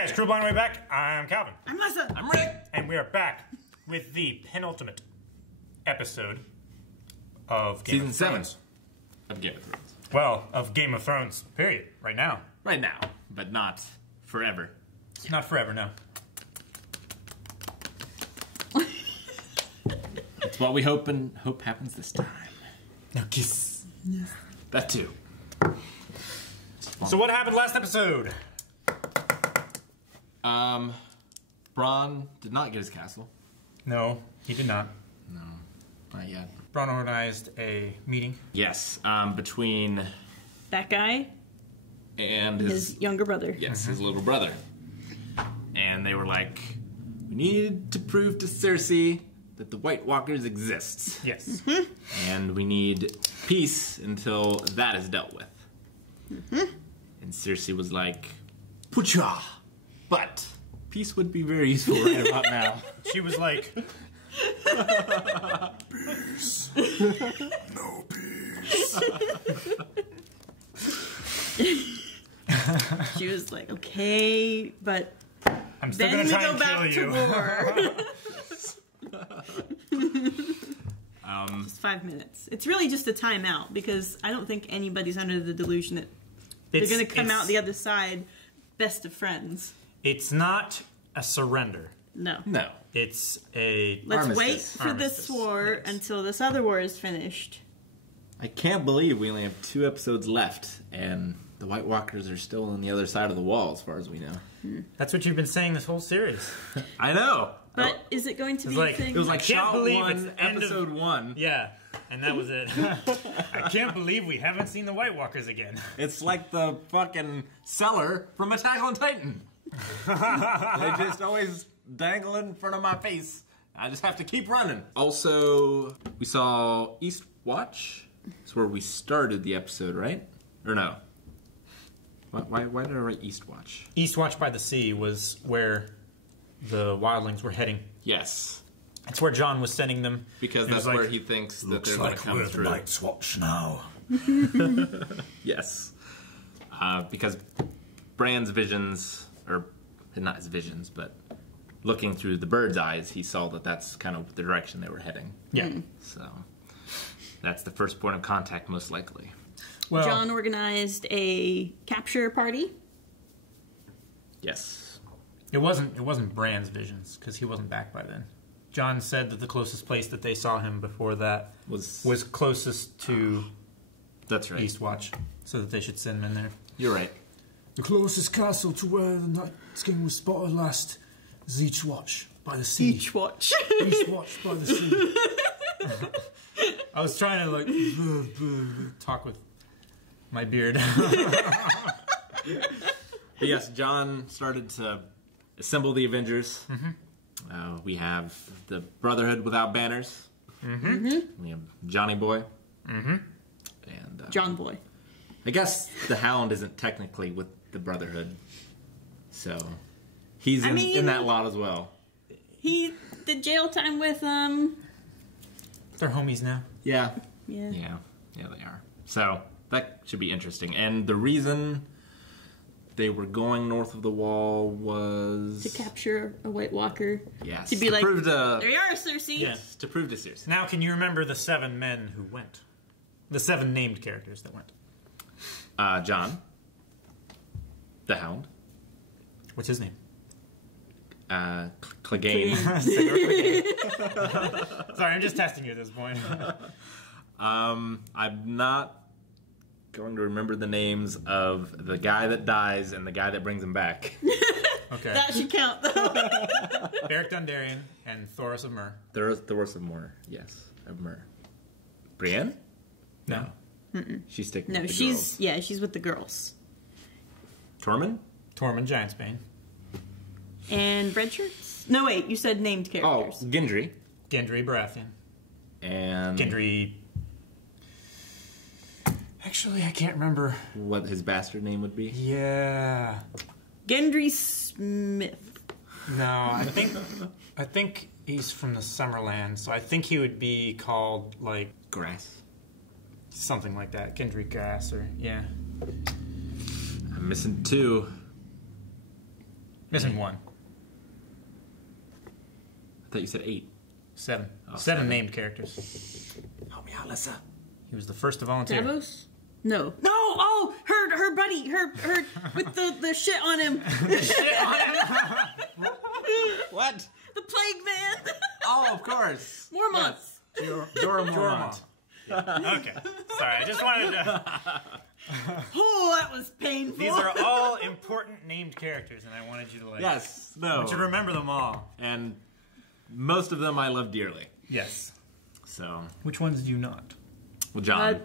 guys, Crew Blind Way Back. I'm Calvin. I'm Lessa. I'm Rick. And we are back with the penultimate episode of Game of Thrones. Of Game of Thrones. Well, of Game of Thrones, period. Right now. Right now, but not forever. Not forever, no. That's what we hope happens this time. No kiss. Yes. That too. So what happened last episode? Bronn did not get his castle. No, he did not. No, not yet. Bronn organized a meeting. Yes, between That guy and his younger brother. Yes, his little brother. And they were like, we need to prove to Cersei that the White Walkers exist. Yes. And we need peace until that is dealt with. And Cersei was like, Pucha! But peace would be very useful right about now. She was like, Peace. No peace. She was like, okay, but I'm still then gonna we try go and back kill to you. war. Just 5 minutes. It's really just a timeout because I don't think anybody's under the delusion that they're going to come out the other side best of friends. It's not a surrender. No. No. It's a Let's Armistice. wait for this war until this other war is finished. I can't believe we only have 2 episodes left, and the White Walkers are still on the other side of the wall, as far as we know. That's what you've been saying this whole series. I know. But is it going to be like- a thing? It was like I can't shot believe one, it's the end of- episode 1. Yeah, and that was it. I can't believe we haven't seen the White Walkers again. It's like the fucking cellar from Attack on Titan. They just always dangle in front of my face. I just have to keep running. Also, we saw Eastwatch. It's where we started the episode, right? Or no? Why did I write Eastwatch? Eastwatch by the Sea was where the wildlings were heading. Yes. It's where Jon was sending them. Because It was that's where like, he thinks that Looks they're going like to come we're through. the Night's Watch now. Yes. Because Bran's visions, or not his visions, but looking through the bird's eyes, he saw that that's kind of the direction they were heading. Yeah. So that's the first point of contact, most likely. Well, Jon organized a capture party. Yes. it wasn't Bran's visions because he wasn't back by then. Jon said that the closest place that they saw him before that was closest to That's right. Eastwatch, so that they should send him in there. You're right. The closest castle to where the Night King was spotted last is Eastwatch by the sea. Eastwatch. Eastwatch by the sea. I was trying to like talk with my beard. But yes, Jon started to assemble the Avengers. We have the Brotherhood without banners. We have Johnny Boy. And John Boy. I guess the Hound isn't technically with the Brotherhood, so he's in that lot as well. He did jail time with They're homies now. Yeah, Yeah. they are. So that should be interesting. And the reason they were going north of the wall was To capture a White Walker. yes, To be like, prove there you are, Cersei. Yes. to prove to Cersei. Now, can you remember the 7 men who went? The 7 named characters that went. Jon, the Hound, What's his name? Clegane. Sorry, I'm just testing you at this point. I'm not going to remember the names of the guy that dies and the guy that brings him back. Okay. That should count, though. Beric Dondarrion and Thoros of Myr. The worst of Myr, yes, of Myr. Brienne? No. She's sticking No, with the she's girls. she's with the girls. Tormund? Tormund Giantsbane. And red shirts? No, wait, you said named Oh, characters. Gendry. Gendry Baratheon. And Gendry... Actually, I can't remember. what his bastard name would be. Yeah. Gendry Smith. No, I think he's from the Summerland, so I think he would be called, like, Grass. something like that. Gendry Grass, or, yeah. I'm missing 2. Missing one. I thought you said 8. 7. Oh, 7 named characters. Help me out, Lessa. He was the first to volunteer. Davos? No. No! Oh! Her buddy! Her with the shit on him. Shit on him? What? The plague man. Oh, of course. Mormont. Jorah. Okay. Sorry, I just wanted to... Oh, that was painful. These are all important named characters, and I wanted you to like... Yes. No. I want you to remember them all. And most of them I love dearly. Yes. So. Which ones do you not? Well, John.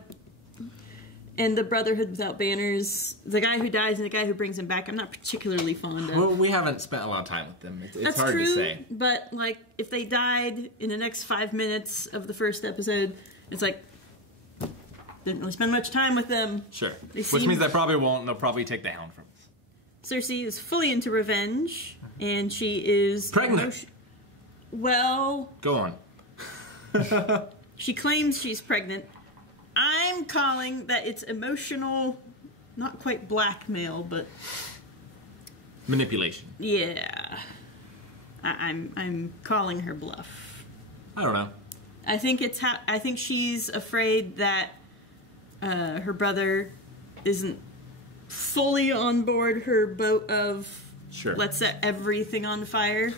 And the Brotherhood Without Banners, the guy who dies and the guy who brings him back, I'm not particularly fond of. Well, we haven't spent a lot of time with them. It's That's hard true, to say. But, like, if they died in the next 5 minutes of the first episode, it's like, didn't really spend much time with them. Sure. Which means they probably won't. They'll probably take the hound from us. Cersei is fully into revenge, and she is... Pregnant. Well... Go on. She claims she's pregnant. I'm calling that it's emotional, not quite blackmail, but... Manipulation. Yeah. I'm calling her bluff. I don't know. I think I think she's afraid that her brother isn't fully on board her boat of let's set everything on fire.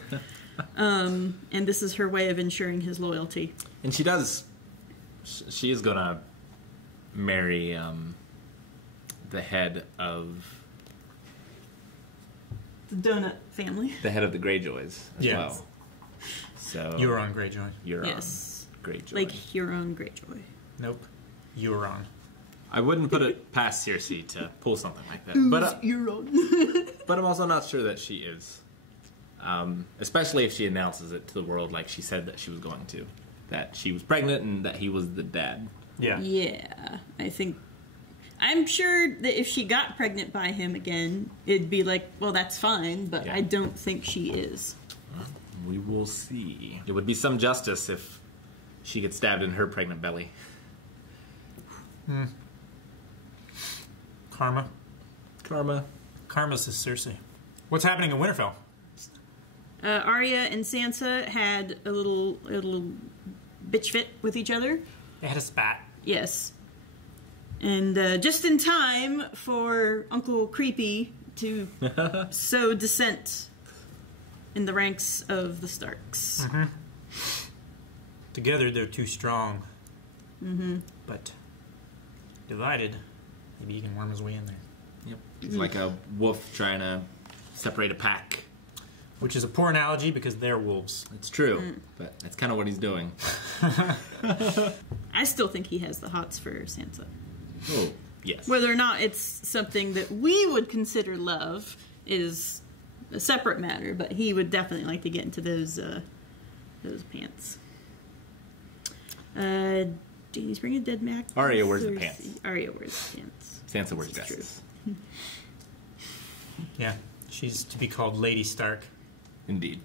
And this is her way of ensuring his loyalty. And she does. She is gonna marry the head of the Donut family. The head of the Greyjoys as well. So Euron Greyjoy. Yes. Greyjoy. Like Euron Greyjoy. Nope. Euron. I wouldn't put it past Cersei to pull something like that. But Euron. But I'm also not sure that she is. Especially if she announces it to the world like she said that she was going to. That she was pregnant and that he was the dad. Yeah. Yeah. I'm sure that if she got pregnant by him again, it'd be like, well, that's fine, but I don't think she is. We will see. It would be some justice if she gets stabbed in her pregnant belly. Karma. Karma's his Cersei. What's happening in Winterfell? Arya and Sansa had a little bitch fit with each other. They had a spat. Yes. And just in time for Uncle Creepy to sow dissent in the ranks of the Starks. Mm-hmm. Together they're too strong. Mm-hmm. But divided, maybe he can worm his way in there. Yep. It's like a wolf trying to separate a pack. Which is a poor analogy because they're wolves. It's true, but that's kind of what he's doing. I still think he has the hots for Sansa. Oh, yes. Whether or not it's something that we would consider love is a separate matter, but he would definitely like to get into those pants. Dany's bringing a dead Mac. Arya wears the pants. Arya wears the pants. Sansa wears dresses. Yeah, she's to be called Lady Stark. Indeed.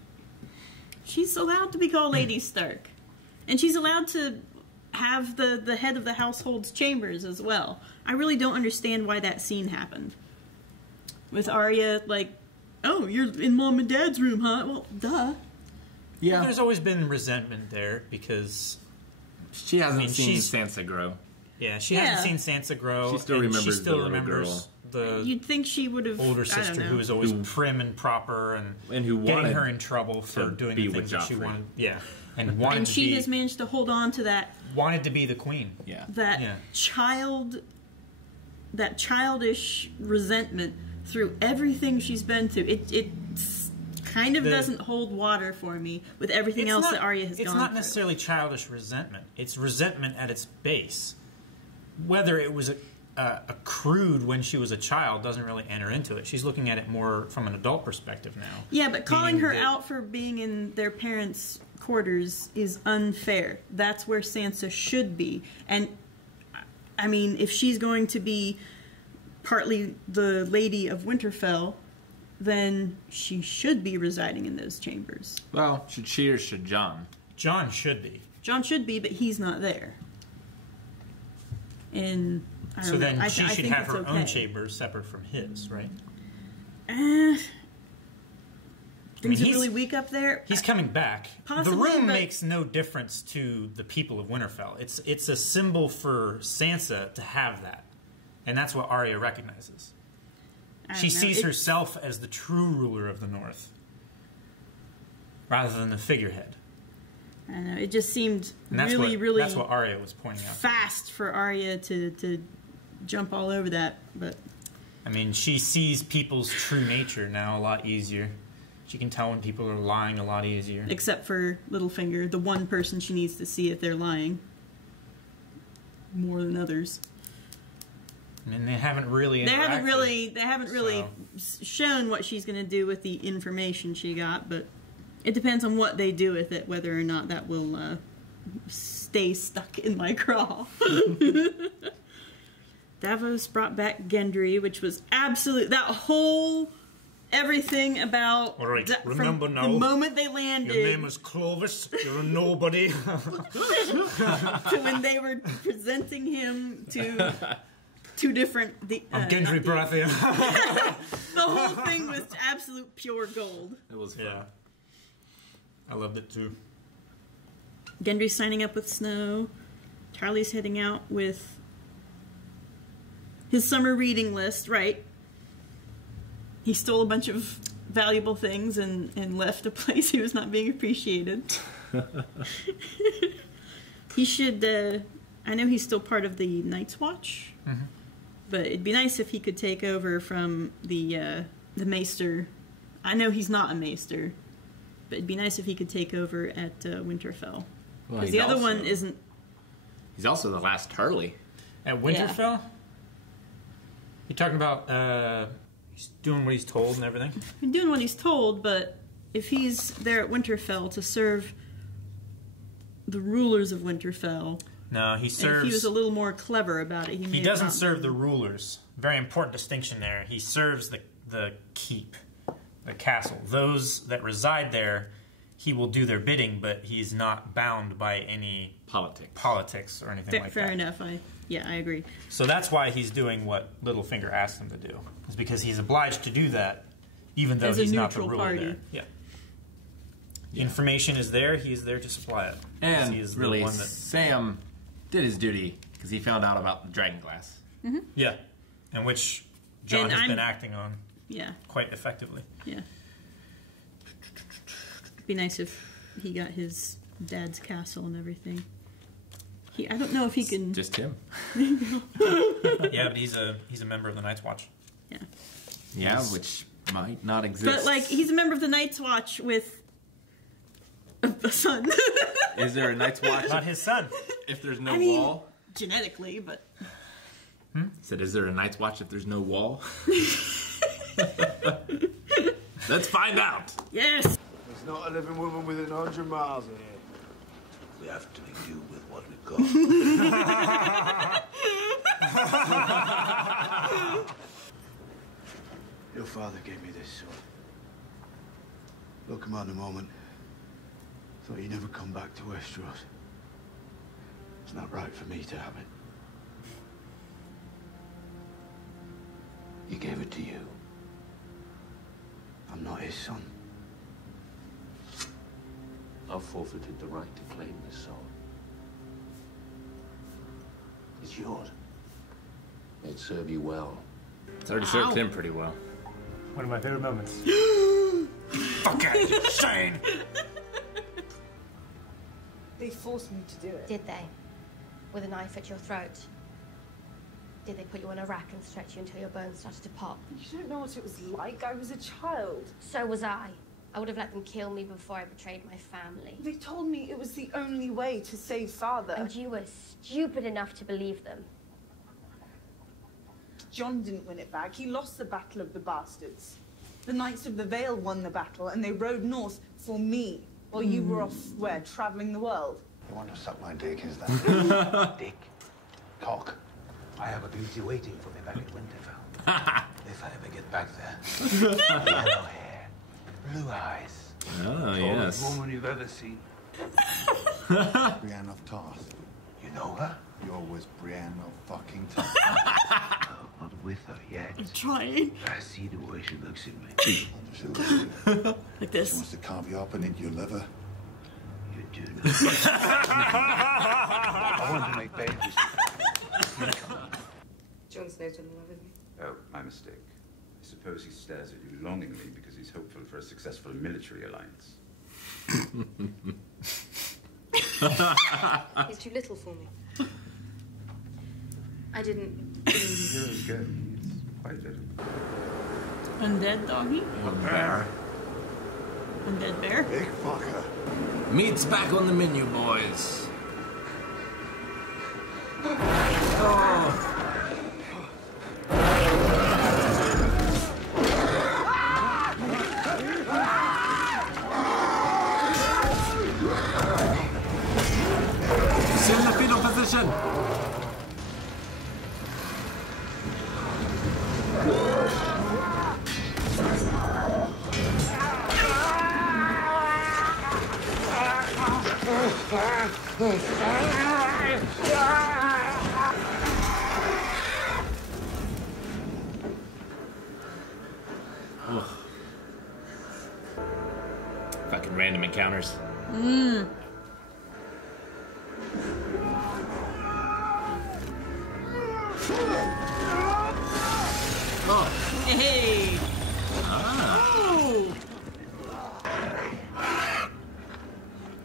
She's allowed to be called Lady Stark. And she's allowed to have the head of the household's chambers as well. I really don't understand why that scene happened. With Arya, like, oh, you're in Mom and Dad's room, huh? Well, duh. Yeah. Well, there's always been resentment there because... She hasn't seen Sansa grow. Yeah, she hasn't seen Sansa grow. She still remembers she still the remembers girl. The You'd think she would have older sister who was always prim and proper and who getting wanted her in trouble for doing the things that she wanted. Yeah, and wanted and to she be, has managed to hold on to that. Wanted to be the queen. Yeah, that childish resentment through everything she's been through. It kind of doesn't hold water for me with everything else that Arya has gone through. It's not necessarily childish resentment. It's resentment at its base. Whether it was accrued when she was a child doesn't really enter into it. She's looking at it more from an adult perspective now. Yeah, but calling her out for being in their parents' quarters is unfair. That's where Sansa should be. And, I mean, if she's going to be partly the Lady of Winterfell, then she should be residing in those chambers. Well, should she or should Jon? Jon should be. Jon should be, but he's not there. And so then she should have her own chambers separate from his, right? Things are really weak up there. He's coming back. Possibly, the room but- makes no difference to the people of Winterfell. It's a symbol for Sansa to have that. And that's what Arya recognizes. She sees herself as the true ruler of the North, rather than the figurehead. I don't know. It just seemed That's really what Arya was pointing out. fast for Arya to jump all over that. But I mean, she sees people's true nature now a lot easier. She can tell when people are lying a lot easier. except for Littlefinger, the one person she needs to see if they're lying more than others. I mean, they haven't really They interacted. haven't really shown what she's going to do with the information she got, but it depends on what they do with it, whether or not that will stay stuck in my craw. Davos brought back Gendry, which was absolute. That whole everything about. All right, from remember now. the moment they landed. Your name is Clovis. You're a nobody. To when they were presenting him to two different. I'm Gendry Baratheon. The whole thing was absolute pure gold. It was fun. Yeah. I loved it too. Gendry's signing up with Snow. Charlie's heading out with his summer reading list, right? He stole a bunch of valuable things and left a place he was not being appreciated. He should, I know he's still part of the Night's Watch, but it'd be nice if he could take over from the Maester. I know he's not a Maester, but it'd be nice if he could take over at Winterfell. Well, Because the other one isn't... He's also the last Turley. At Winterfell? You talking about he's doing what he's told and everything? He's doing what he's told, but if he's there at Winterfell to serve the rulers of Winterfell, No, he and if serves. he was a little more clever about it, He doesn't serve the rulers. Very important distinction there. He serves the keep, the castle. Those that reside there, he will do their bidding, but he's not bound by any politics or anything like that. Fair enough. I agree. So that's why he's doing what Littlefinger asked him to do. Is because he's obliged to do that, even though As a he's not the neutral ruler party. there. Yeah. Information is there. He's there to supply it. And he is really, the one that, Sam did his duty because he found out about the dragon glass. yeah, and which John And has I'm- been acting on Yeah, quite effectively. yeah. Be nice if he got his dad's castle and everything. I don't know if he can. Just him. Yeah, but he's a member of the Night's Watch. Yeah. Yeah, which might not exist. But like, he's a member of the Night's Watch with a son. Is there a Night's Watch Not his son. if there's no I mean, wall? genetically, but Said, is there a Night's Watch if there's no wall? Let's find out. yes. There's not a living woman within 100 miles of here. We have to make do with what we've got. Your father gave me this sword. Look him on a moment. Thought you'd never come back to Westeros. It's not right for me to have it. He gave it to you. I'm not his son. I've forfeited the right to claim this sword. It's yours. It'd serve you well. It's already served him pretty well. One of my favorite moments. Okay, Shane. They forced me to do it. Did they? With a knife at your throat? Did they put you on a rack and stretch you until your bones started to pop? You don't know what it was like. I was a child. So was I. I would have let them kill me before I betrayed my family. They told me it was the only way to save father. And you were stupid enough to believe them. John didn't win it back. He lost the Battle of the Bastards. The Knights of the Vale won the battle, and they rode north for me, while you were off, where, traveling the world. You want to suck my dick, is that? Dick. Cock. I have a beauty waiting for me back at Winterfell. If I ever get back there. Yellow hair, blue eyes. Oh, Tallest woman you've ever seen. Brienne of Tarth. You know her? You're with Brienne of fucking Tarth. Not with her yet. I'm trying. I see the way she looks at me. Like this. She wants to carve you up and eat your liver. You do know. I want to make babies. Jon Snow's in love with me. Oh, my mistake. I suppose he stares at you longingly because he's hopeful for a successful military alliance. He's too little for me. I didn't. Heroes go. It's quite little. Undead doggy? Bear. Undead bear? Big fucker. Meat's back on the menu, boys. Send the fetal position. Fucking random encounters. Hey! Ah.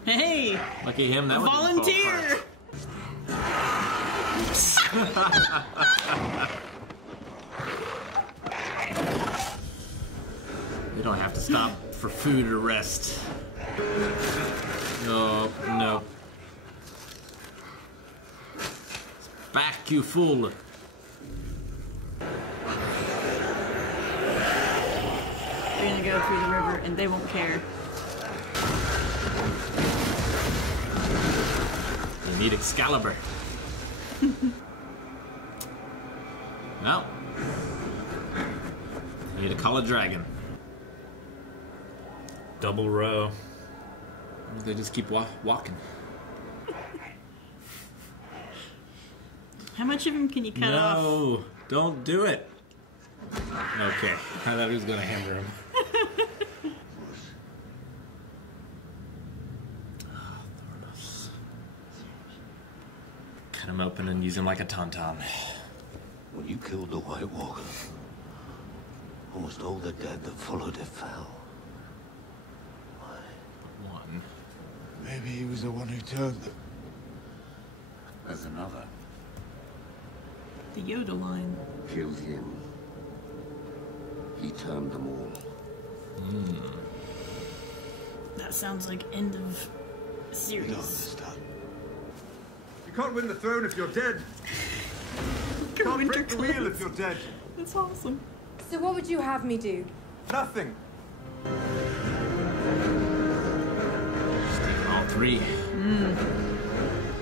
Hey! Lucky him, that was Volunteer! You don't have to stop for food or rest. No, no. Back, you fool. They're gonna go through the river and they won't care. You need Excalibur. No. You need to call a dragon. Double row. They just keep walking. How much of him can you cut off? No, don't do it. Okay, I thought he was gonna hammer him. Cut him open and use him like a tauntaun. When you killed the White Walker, almost all the dead that followed it fell. One. Maybe he was the one who turned them. There's another. The Yoda line. Killed him. He turned them all. That sounds like end of You don't series. understand. You can't win the throne if you're dead. You can't Winter break the wheel clothes. if you're dead. That's awesome. So what would you have me do? Nothing. All three.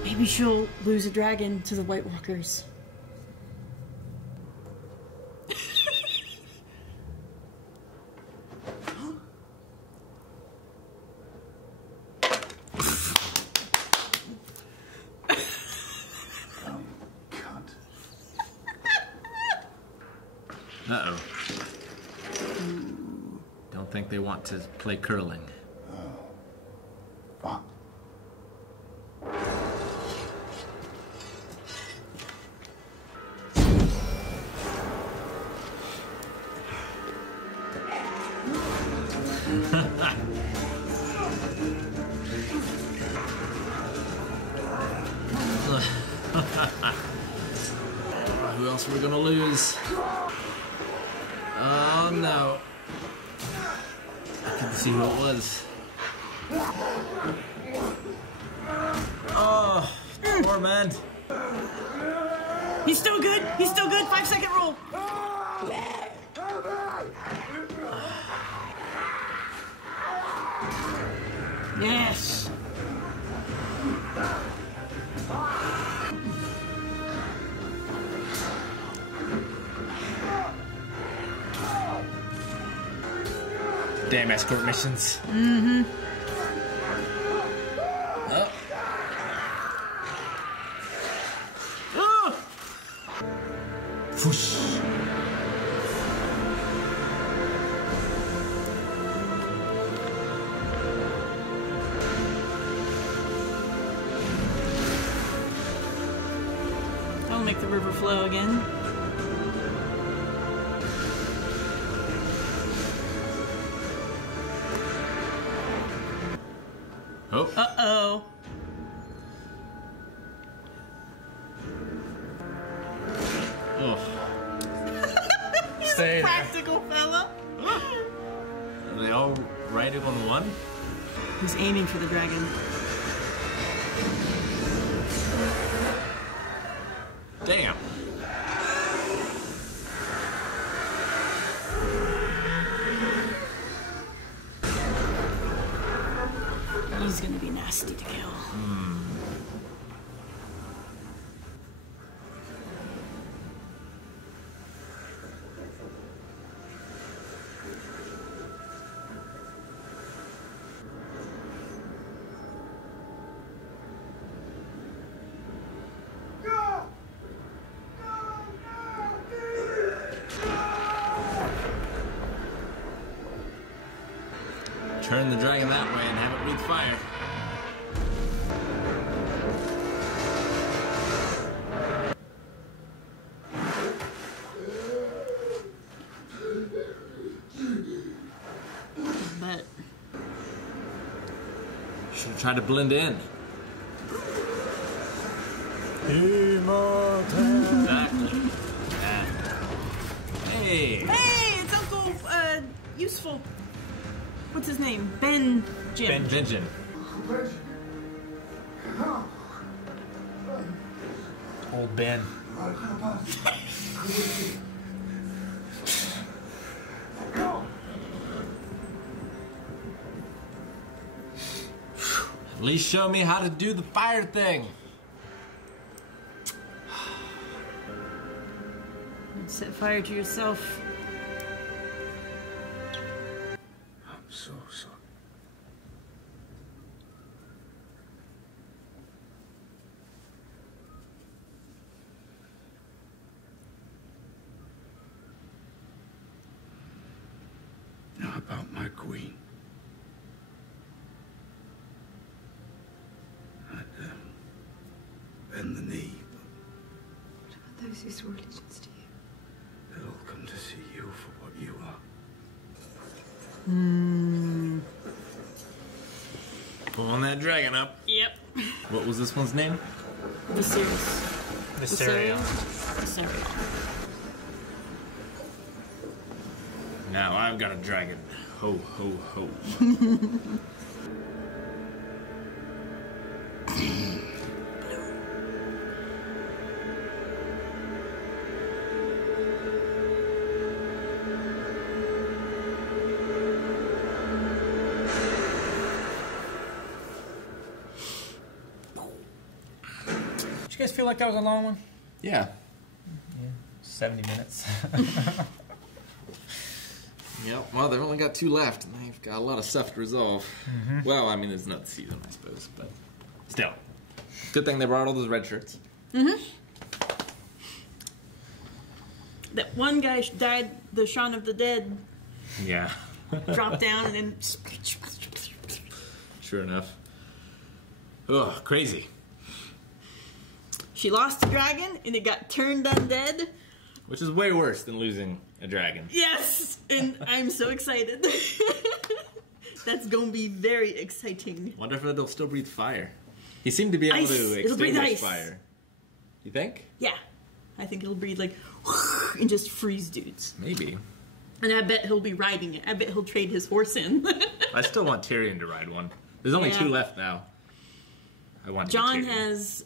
Maybe she'll lose a dragon to the White Walkers. Cunt. Uh-oh. Don't think they want to play curling. Fuck. Who else are we gonna lose? Oh no. I couldn't see who it was. Oh, poor man. He's still good. He's still good. 5-second rule. Yes. Damn escort missions. Mm-hmm. Oh. Whoosh. flow again. Oh. Uh-oh. Oh. He's Stay a there. practical fella. Are they all right on one? He's aiming for the dragon. Damn. He's gonna be nasty to kill. Turn the dragon that way and have it breathe fire. But Should have tried to blend in. Exactly. Yeah. Hey. hey, it's Uncle Useful. What's his name? Ben Jim. Benjen. Old Ben. At least show me how to do the fire thing. Set fire to yourself. I'm so sorry. Now about my queen. I'd bend the knee, What about those who swore allegiance to you? but they'll come to see you for what you are. Pulling that dragon up. Yep. What was this one's name? Viserys. Viserion. Viserion. Now I've got a dragon. Ho, ho, ho. Did you guys feel like that was a long one? Yeah. 70 minutes. Yep. Well, they've only got 2 left, and they've got a lot of stuff to resolve. Well, I mean, it's not the season, I suppose, but still. Good thing they brought all those red shirts. That one guy died, the Shaun of the Dead, Yeah. dropped down and then... Sure enough. Ugh, crazy. She lost the dragon and it got turned undead. Which is way worse than losing a dragon. Yes! And I'm so excited. That's gonna be very exciting. Wonder if it'll still breathe fire. He seemed to be able Ice. to It'll breathe extinguish ice. fire. You think? Yeah. I think it'll breathe like... and just freeze dudes. Maybe. And I bet he'll be riding it. I bet he'll trade his horse in. I still want Tyrion to ride one. There's only Yeah. 2 left now. I want John Tyrion. has...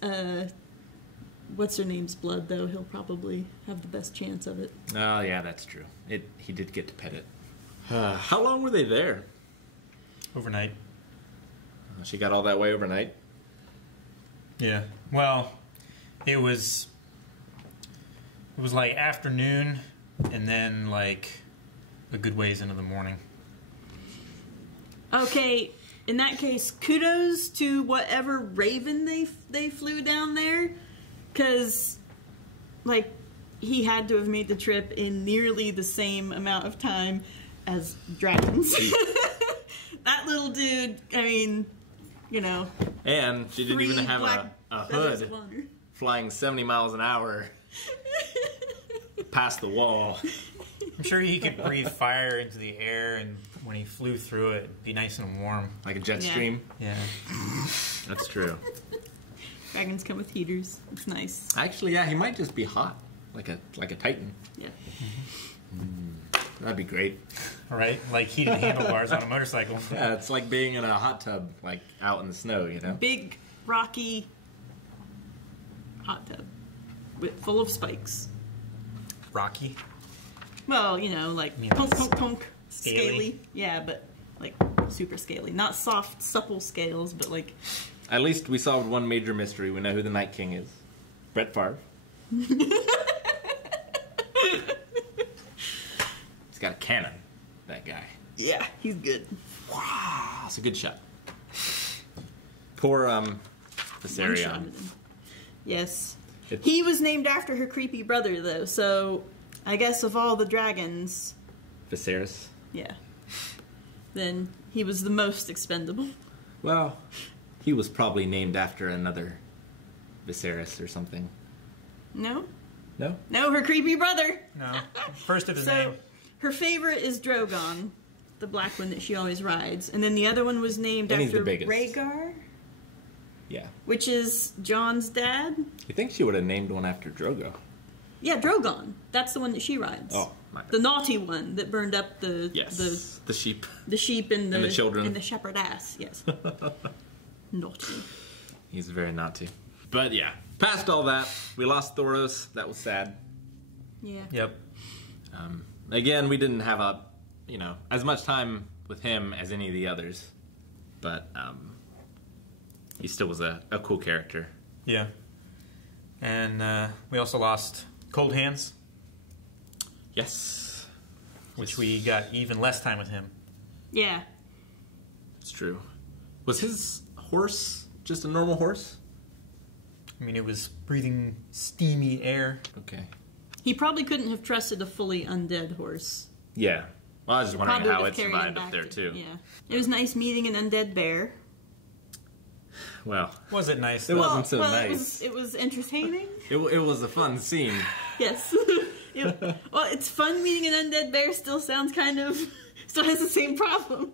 what's her name's blood, though. He'll probably have the best chance of it. Oh, yeah, that's true. He did get to pet it. How long were they there? Overnight. She got all that way overnight? Yeah. Well, it was like afternoon and then like a good ways into the morning. Okay, in that case, kudos to whatever raven they flew down there, because, like, he had to have made the trip in nearly the same amount of time as dragons. That little dude, I mean, you know. And she didn't even have a feathers hood of honor. flying 70 miles an hour past the wall. I'm sure he could breathe fire into the air, and when he flew through it, it'd be nice and warm. Like a jet stream? Yeah. That's true. Dragons come with heaters. It's nice. Actually, yeah, he might just be hot. Like a Titan. Yeah. That'd be great. Right? Like heated handlebars on a motorcycle. Yeah, it's like being in a hot tub, like out in the snow, you know? Big, rocky hot tub full of spikes. Rocky? Well, you know, like punk, punk, punk. Scaly. Yeah, but like super scaly. Not soft, supple scales, but like... At least we solved one major mystery. We know who the Night King is. Brett Favre. He's got a cannon, that guy. Yeah, he's good. Wow, that's a good shot. Poor, Viserion. Yes. He was named after her creepy brother, though, so I guess of all the dragons... Viserys? Yeah. Then he was the most expendable. Well, he was probably named after another Viserys or something. No? No? No, her creepy brother. No. First of his name. Her favorite is Drogon, the black one that she always rides. And then the other one was named And he's after the biggest. Rhaegar, Yeah. which is Jon's dad. You think she would have named one after Drogo? Yeah, Drogon. That's the one that she rides. Oh, my God. The naughty one that burned up the the sheep. The sheep and And the children. and the shepherd ass. Yes. Naughty. He's very naughty. But yeah, past all that, we lost Thoros. That was sad. Yeah. Yep. Again, we didn't have as much time with him as any of the others, but he still was a cool character. Yeah. And we also lost Cold Hands. Yes. Which we got even less time with him. Yeah. It's true. Was his horse just a normal horse? I mean, it was breathing steamy air. Okay. He probably couldn't have trusted a fully undead horse. Yeah. Well, I was just wondering Probably how would it have carried survived him up there, back too. Yeah. It was nice meeting an undead bear. Well. Was it nice? It wasn't so well, nice. It was entertaining. It was a fun scene. Yes. Well, it's fun meeting an undead bear. Still sounds still has the same problem.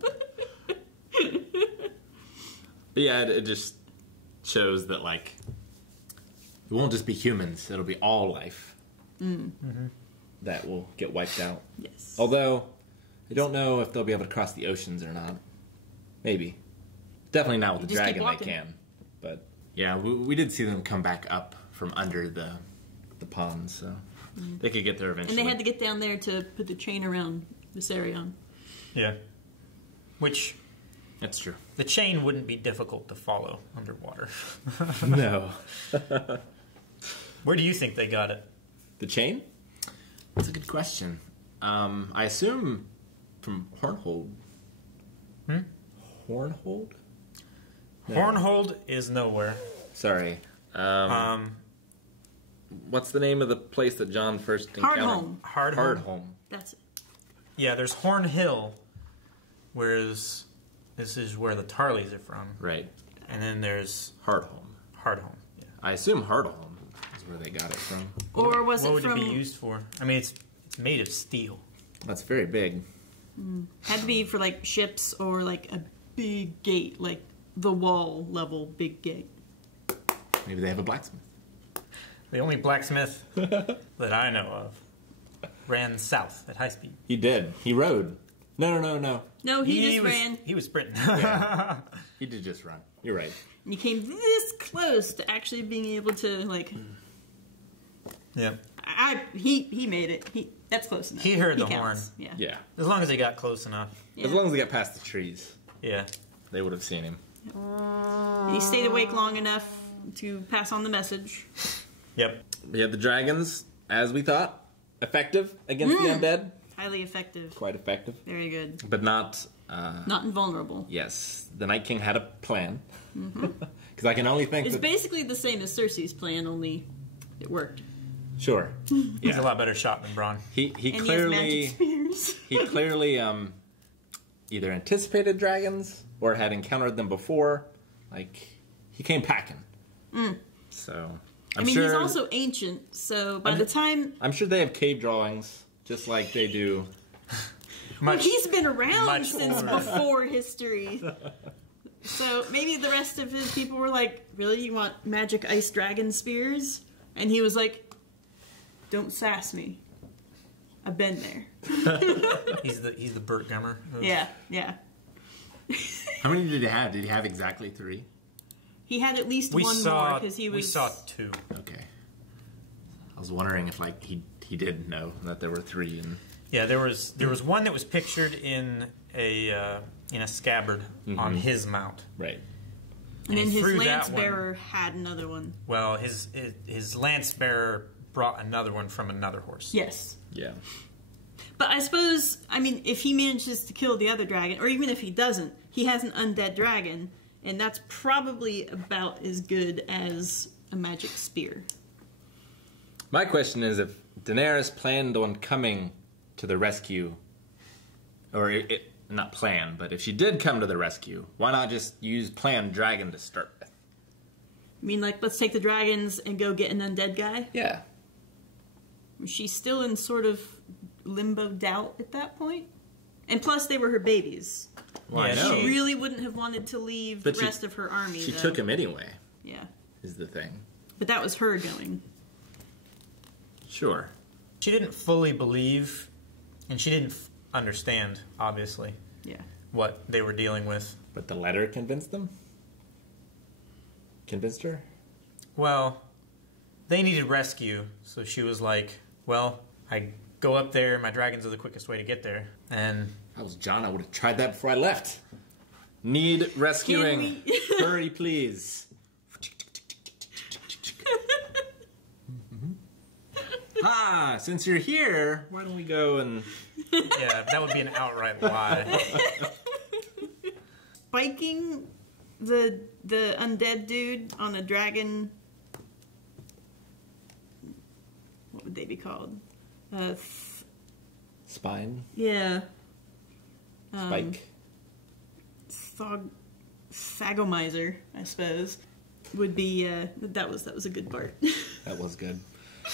But yeah, it just shows that, it won't just be humans. It'll be all life that will get wiped out. Yes. Although, I don't know if they'll be able to cross the oceans or not. Maybe. Definitely not with the Just keep dragon they walking. can. But, yeah, we did see them come back up from under the pond, so they could get there eventually. And they had to get down there to put the chain around Viserion. Yeah. Which... That's true. The chain wouldn't be difficult to follow underwater. No. Where do you think they got it? The chain? That's a good question. I assume from Hornhold. Hornhold? No. Hornhold is nowhere. Sorry. What's the name of the place that John first encountered? Hardhome. That's it. Yeah, there's Horn Hill, whereas this is where the Tarleys are from. Right. And then there's Hardhome. Hardhome. Yeah. I assume Hardhome is where they got it from. Or was what it would from... it be used for? I mean, it's made of steel. That's very big. Had to be for ships or a big gate, the wall level big gate. Maybe they have a blacksmith. The only blacksmith that I know of ran south at high speed. He did. He rode. No. No, he just ran. He was sprinting. Yeah. He did just run. You're right. And he came this close to actually being able to Yeah. He made it. That's close enough. He heard the counts. horn. Yeah. As long as he got close enough. Yeah. As long as they got past the trees. Yeah. They would have seen him. And he stayed awake long enough to pass on the message. Yep. We had the dragons, as we thought, effective against the undead. Highly effective. Quite effective. Very good. But not... not invulnerable. Yes. The Night King had a plan. Because I can only think It's that... basically the same as Cersei's plan, only it worked. Sure. He's a lot better shot than Bronn. He clearly... he clearly either anticipated dragons or had encountered them before. He came packing. So... he's also ancient, so by the time... I'm sure they have cave drawings, just like they do. Well, he's been around since before history. So maybe the rest of his people were like, really, you want magic ice dragon spears? And he was like, don't sass me. I've been there. He's the Burt Gummer. Yeah. How many did he have? Did he have exactly 3? He had at least one more because he was... We saw 2. Okay. I was wondering if he did know that there were 3. And yeah, there was one that was pictured in a scabbard on his mount. Right. And then his lance bearer had another one. Well, his lance bearer brought another one from another horse. Yes. Yeah. But I suppose, if he manages to kill the other dragon, or even if he doesn't, he has an undead dragon, and that's probably about as good as a magic spear. My question is, if Daenerys planned on coming to the rescue, or not planned, but if she did come to the rescue, why not just use planned dragon to start with? I mean, let's take the dragons and go get an undead guy? Yeah. Was she still in sort of limbo doubt at that point? And plus, they were her babies. Well, yeah, she really wouldn't have wanted to leave the rest of her army. She took him anyway. Yeah. Is the thing. But that was her going. Sure. She didn't fully believe, and she didn't understand, obviously. Yeah. What they were dealing with. But the letter convinced them? Convinced her? Well, they needed rescue, so she was like, well, I go up there, my dragons are the quickest way to get there. And if I was John, I would have tried that before I left. Need rescuing. Hurry, please. Since you're here, why don't we go and... Yeah, that would be an outright lie. Spiking the undead dude on a dragon... What would they be called? Spine? Yeah. Spike? Thagomizer, I suppose, would be, that was a good part. That was good.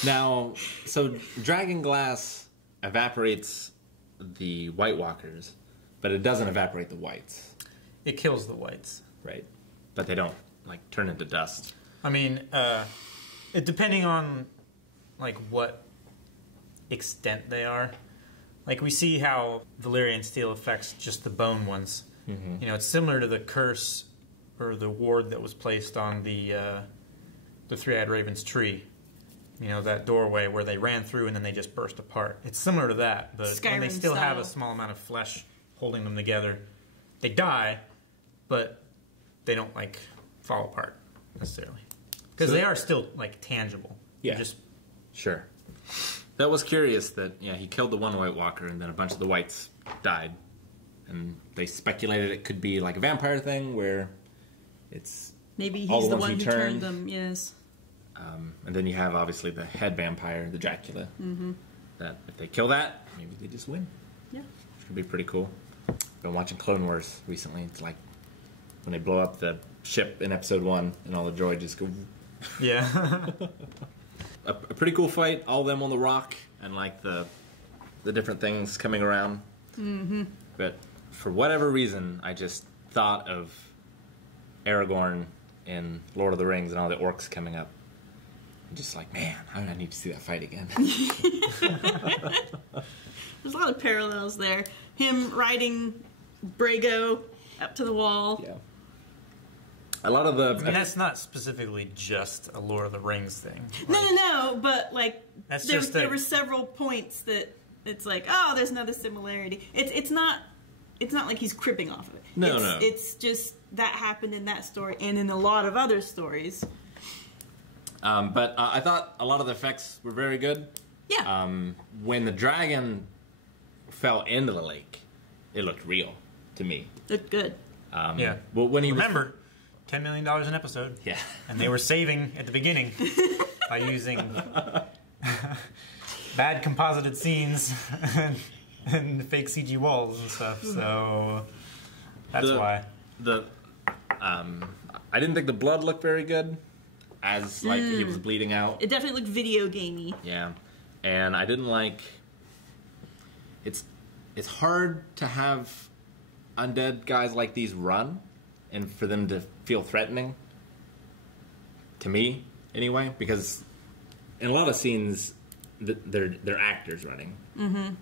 Now, so dragon glass evaporates the White Walkers, but it doesn't evaporate the whites. It kills the whites. Right. But they don't, turn into dust. I mean, depending on, what extent they are. We see how Valyrian steel affects just the bone ones. Mm-hmm. It's similar to the curse or the ward that was placed on the Three-Eyed Raven's tree. That doorway where they ran through and then they just burst apart. It's similar to that, but when they still have a small amount of flesh holding them together, they die, but they don't, fall apart, necessarily. Because they are still, tangible. Yeah. Sure. That was curious that, he killed the one White Walker and then a bunch of the whites died. And they speculated it could be a vampire thing where it's maybe all he's the the ones one who turned them, yes. And then you have, obviously, the head vampire, the Dracula. Mm-hmm. That if they kill that, maybe they just win. Yeah. Which would be pretty cool. Been watching Clone Wars recently. It's like when they blow up the ship in episode 1 and all the droids just go... Yeah. a pretty cool fight. All of them on the rock and, the different things coming around. Mm-hmm. But for whatever reason, I just thought of Aragorn in Lord of the Rings and all the orcs coming up. I'm just man, I need to see that fight again. There's a lot of parallels there. Him riding Brago up to the wall. Yeah. A lot of the... that's not specifically just a Lord of the Rings thing. No, but, there were several points that it's there's another similarity. It's not like he's cribbing off of it. No. It's just that happened in that story and in a lot of other stories. But I thought a lot of the effects were very good. Yeah. When the dragon fell into the lake, it looked real to me. Looked good. Yeah. Well, when he remember, $10 million an episode. Yeah. And they were saving at the beginning by using bad composited scenes and fake CG walls and stuff. So that's why. I didn't think the blood looked very good. as like he was bleeding out. It definitely looked video gamey. Yeah, and I didn't like. It's hard to have undead guys like these run, and for them to feel threatening. To me, anyway, because in a lot of scenes, they're actors running. Mm-hmm.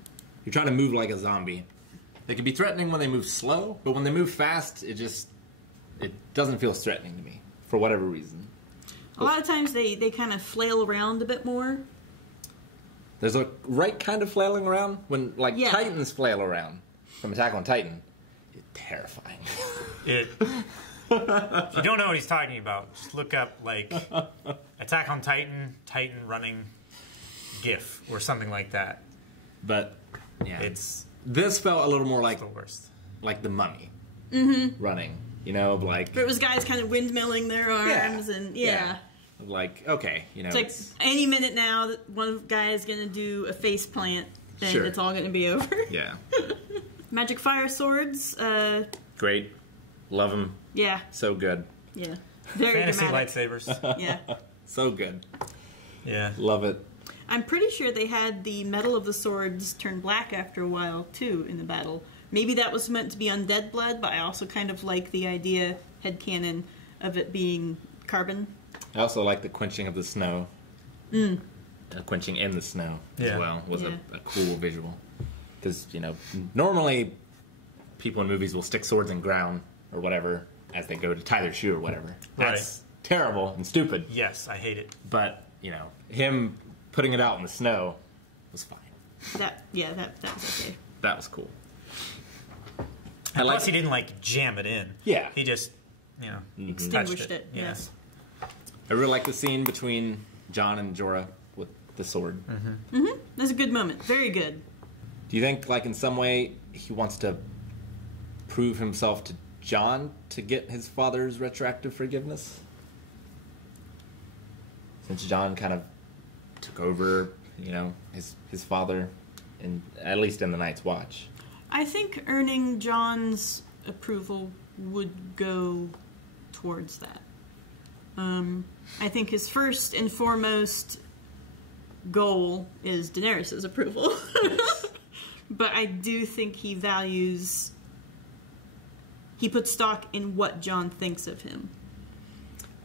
You're trying to move like a zombie. They can be threatening when they move slow, but when they move fast, it doesn't feel threatening to me for whatever reason. A lot of times they kind of flail around a bit more. There's a right kind of flailing around when Titans flail around from Attack on Titan. It's terrifying. If you don't know what he's talking about, just look up like Attack on Titan running GIF or something like that. But yeah, this felt a little more like the worst, like the Mummy running. You know, like but it was guys kind of windmilling their arms and like okay, you know, it's like any minute now that one guy is going to do a face plant, then it's all going to be over. Yeah. Magic fire swords. Great. Love them. Yeah. So good. Yeah. Very fantasy dramatic. lightsabers. Yeah. So good. Yeah. Love it. I'm pretty sure they had the metal of the swords turn black after a while, too, in the battle. Maybe that was meant to be undead blood, but I also kind of like the idea, headcanon, of it being carbon. I also like the quenching of the snow. Quenching in the snow as well was a cool visual. Because, you know, normally people in movies will stick swords in ground or whatever as they go to tie their shoe or whatever. That's terrible and stupid. Yes, I hate it. But, you know, him putting it out in the snow was fine. That was okay. That was cool. And plus he didn't, like, jam it in. Yeah. He just, you know, extinguished it. Yes. I really like the scene between John and Jorah with the sword. That's a good moment. Very good. Do you think, like, in some way, he wants to prove himself to John to get his father's retroactive forgiveness? Since John kind of took over, you know, his father, at least in the Night's Watch. I think earning John's approval would go towards that. I think his first and foremost goal is Daenerys' approval. But I do think he puts stock in what John thinks of him.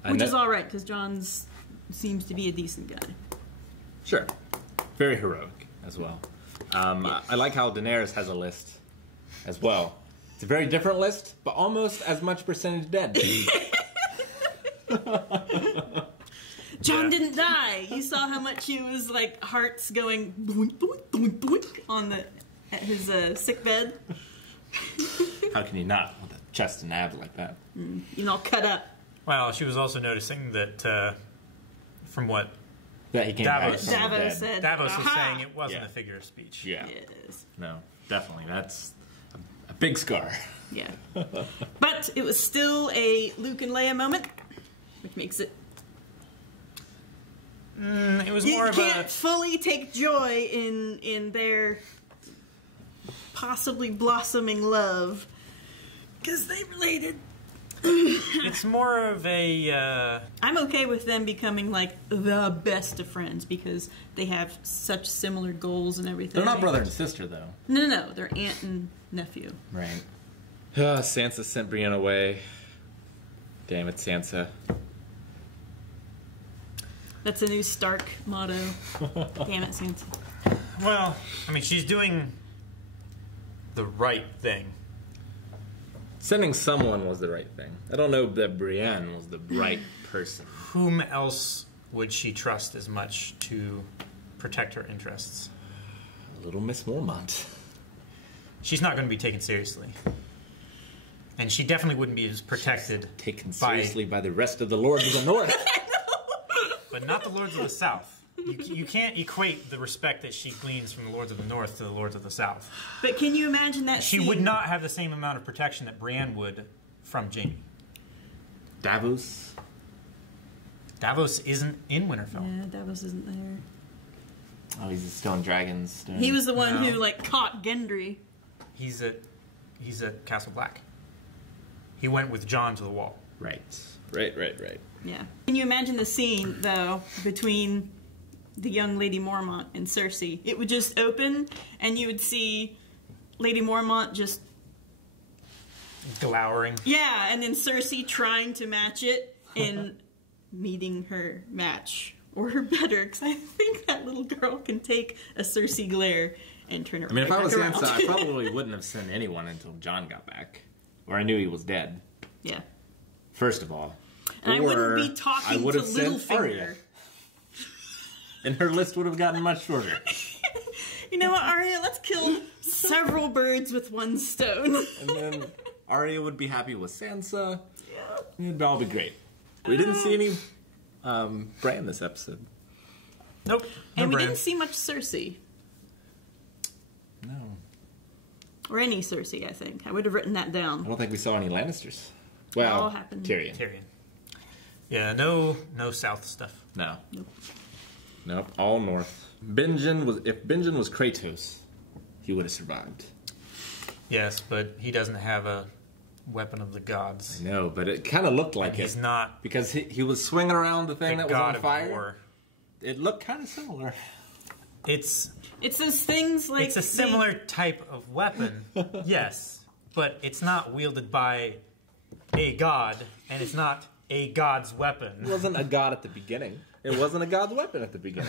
Which is alright, because John seems to be a decent guy. Sure. Very heroic as well. I like how Daenerys has a list as well. It's a very different list, but almost as much percentage dead. John didn't die. You saw how much he was like hearts going doink, doink, doink, doink on at his sick bed. How can you not with a chest and abs like that? You know, cut up. Well, she was also noticing that from what that he came Davos said. Davos was saying it wasn't a figure of speech. Yeah. Yes. No, definitely. That's a big scar. Yeah. But it was still a Luke and Leia moment, which makes it... it was more of a... You can't fully take joy in their possibly blossoming love, because they related. It's more of a... I'm okay with them becoming, like, the best of friends, because they have such similar goals and everything. They're not brother and sister, though. No. They're aunt and nephew. Right. Sansa sent Brienne away. Damn it, Sansa. That's a new Stark motto. Damn it, Sansa. Well, I mean, she's doing the right thing. Sending someone was the right thing. I don't know that Brienne was the right person. Whom else would she trust as much to protect her interests? Little Miss Mormont. She's not going to be taken seriously. And she definitely wouldn't be as protected. Taken seriously by the rest of the Lords of the North. But not the Lords of the South. You can't equate the respect that she gleans from the Lords of the North to the Lords of the South. But can you imagine that She scene? would not have the same amount of protection that Brienne would from Jaime. Davos isn't in Winterfell. Yeah, Davos isn't there. Oh, he's still in Dragons. He was the one who, like, caught Gendry. He's at Castle Black. He went with Jon to the Wall. Right. Yeah. Can you imagine the scene, though, between the young Lady Mormont and Cersei? It would just open, and you would see Lady Mormont just... glowering. Yeah, and then Cersei trying to match it and meeting her match. Or better, because I think that little girl can take a Cersei glare and turn it I mean, right if I was back Sansa, around. I probably wouldn't have sent anyone until Jon got back. Or I knew he was dead. Yeah. First of all. And I wouldn't be I talking would to have sent Littlefinger. Arya. And her list would have gotten much shorter. You know what, Arya? Let's kill several birds with one stone. And then Arya would be happy with Sansa. Yeah. It'd all be great. We didn't see any Bran this episode. Nope. And we didn't see much Cersei. No. Or any Cersei, I think. I would have written that down. I don't think we saw any Lannisters. All Well, happened. Tyrion. Yeah, no south stuff. No. Nope, all north. If Benjen was Kratos, he would have survived. Yes, but he doesn't have a weapon of the gods. I know, but it kind of looked like He's not because he was swinging around the thing the that was god on of fire. war. It looked kind of similar. It's those things like... It's a similar type of weapon, yes, but it's not wielded by a god, and it's not a god's weapon. It wasn't a god at the beginning. It wasn't a god's weapon at the beginning.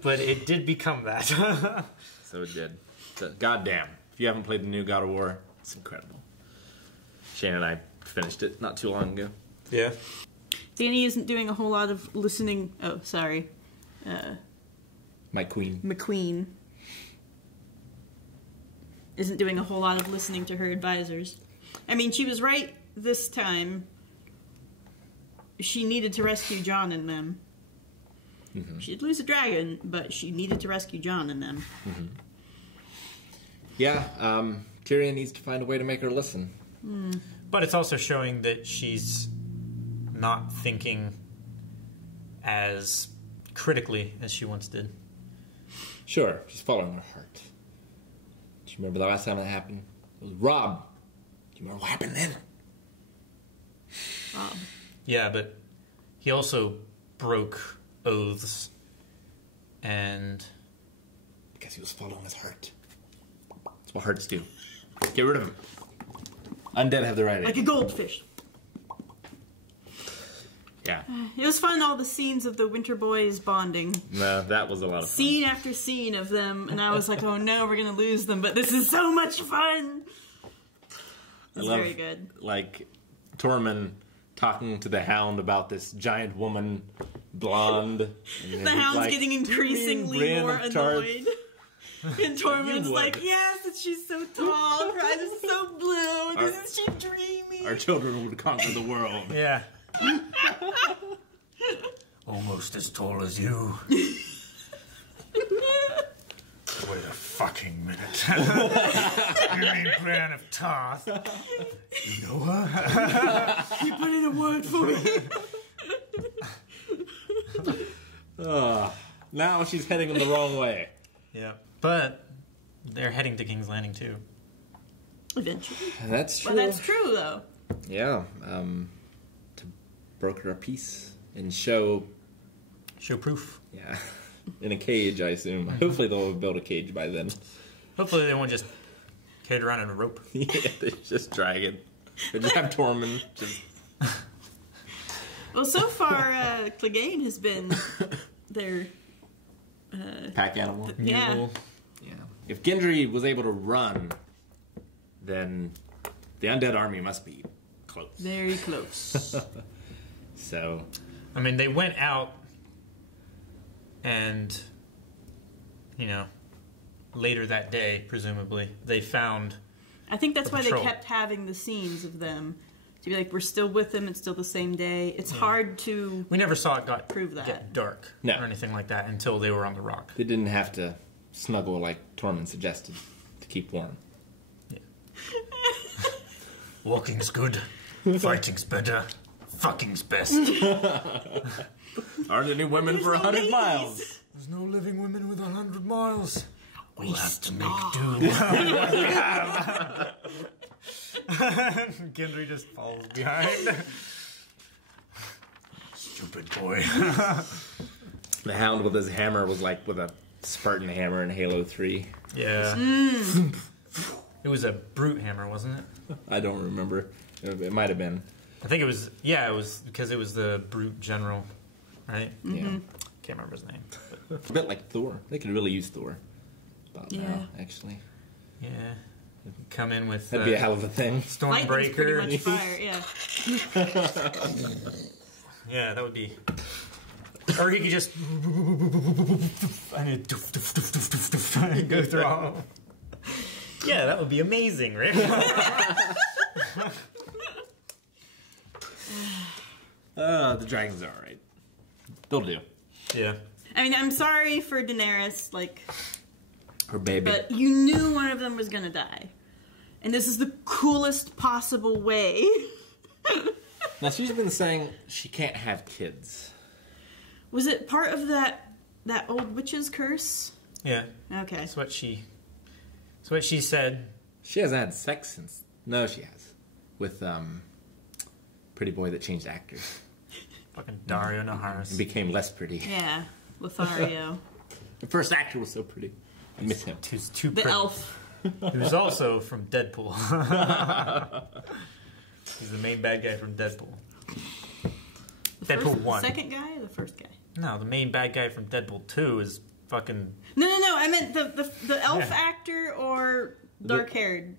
But it did become that. So it did. So, goddamn. If you haven't played the new God of War, it's incredible. Shane and I finished it not too long ago. Yeah. Danny isn't doing a whole lot of listening... Oh, sorry. My queen. McQueen isn't doing a whole lot of listening to her advisors. I mean, she was right this time. She needed to rescue Jon and them. Mm-hmm. She did lose a dragon, but she needed to rescue Jon and them. Mm-hmm. Yeah, Tyrion needs to find a way to make her listen. But it's also showing that she's not thinking as critically as she once did. Sure, she's following her heart. Do you remember the last time that happened? It was Robb. Do you remember what happened then? Robb. Yeah, but he also broke oaths, and... Because he was following his heart. That's what hearts do. Get rid of him. Undead have the right Like a goldfish. Yeah. It was fun, all the scenes of the Winter Boys bonding. No, that was a lot of fun. Scene after scene of them, and I was like, oh no, we're going to lose them, but this is so much fun! It's very good. Like, Tormund talking to the Hound about this giant woman, blonde. And The Hound's like, getting increasingly Brienne more of Tarth? annoyed. And Tormund's You like, would. yes, and she's so tall, her eyes are so blue, and isn't she dreamy? Our children would conquer the world. Yeah. Almost as tall as you. Wait a fucking minute. You mean Brienne of Tarth? You know her? You put in a word for me. Now she's heading in the wrong way. Yeah. But they're heading to King's Landing too. Eventually. That's true. Well, that's true, though. Yeah. To broker a peace and show proof. Yeah. In a cage, I assume. Hopefully they'll build a cage by then. Hopefully they won't just carry it around in a rope. Yeah, they just drag it. They just have Tormund just... Well, so far, Clegane has been their... pack animal? Yeah. Yeah. If Gendry was able to run, then the undead army must be close. Very close. So... I mean, they went out and, you know, later that day, presumably, they found I think that's the why patrol. they kept having the scenes of them. To be like, we're still with them, it's still the same day. It's hard to... We never saw it prove that. get dark No. or anything like that until they were on the rock. They didn't have to snuggle like Tormund suggested to keep warm. Yeah. Walking's good. Fighting's better. Fucking's best. Aren't any women for 100 miles? There's no living women with 100 miles. We'll have to make do with what we have. Gendry just falls behind. Stupid boy. The Hound with his hammer was like with a Spartan hammer in Halo 3. Yeah. It was a brute hammer, wasn't it? I don't remember. It might have been. I think it was. Yeah, it was because it was the brute general, right? Yeah. Can't remember his name. But. A bit like Thor. They could really use Thor. About now, actually. Yeah. Come in with. That'd be a hell of a thing. Stormbreaker. Pretty much fire, yeah. Yeah, that would be. Or he could just and go through all. Yeah, that would be amazing, Rick. The dragons are alright. They'll do. Yeah. I mean, I'm sorry for Daenerys, like... Her baby. But you knew one of them was gonna die. And this is the coolest possible way. Now, she's been saying she can't have kids. Was it part of that old witch's curse? Yeah. Okay. That's what she said. She hasn't had sex since... No, she has. With, pretty boy that changed actors. Fucking Dario Naharis. And became less pretty. Yeah. Lothario. The first actor was so pretty. I miss him. He's too The pretty. elf. Who's also from Deadpool. He's the main bad guy from Deadpool. Deadpool 1. The second guy or the first guy? No, the main bad guy from Deadpool 2 is fucking... No. I meant the elf actor or dark-haired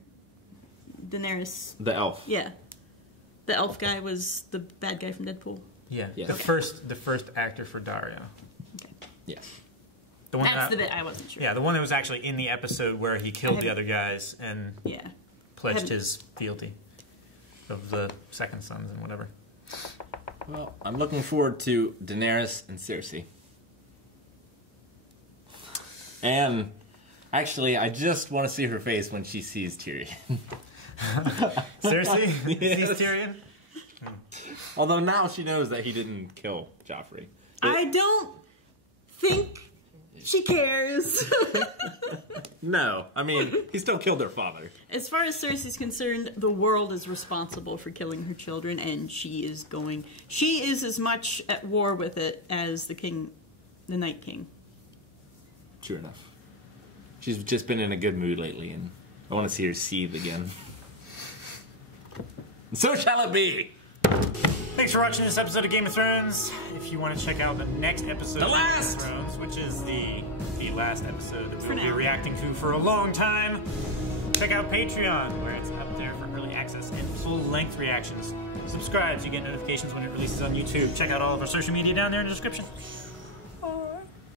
Daenerys. The elf. Yeah. The elf guy was the bad guy from Deadpool. Yeah. Yes. The first actor for Dario. Okay. Yes. The one That's the bit I wasn't sure. Yeah, the one that was actually in the episode where he killed the other guys and pledged his fealty of the second sons and whatever. Well, I'm looking forward to Daenerys and Cersei. And actually, I just want to see her face when she sees Tyrion. Cersei Yes. sees Tyrion? Although now she knows that he didn't kill Joffrey. I don't think she cares. No, I mean, he still killed their father. As far as Cersei's concerned, the world is responsible for killing her children, and she is as much at war with it as the Night King. True enough. She's just been in a good mood lately, and I want to see her seethe again. And so shall it be! Thanks for watching this episode of Game of Thrones. If you want to check out the next episode of Game of Thrones, which is the last episode that we'll be reacting to for a long time, check out Patreon, where it's up there for early access and full-length reactions. Subscribe so you get notifications when it releases on YouTube. Check out all of our social media down there in the description.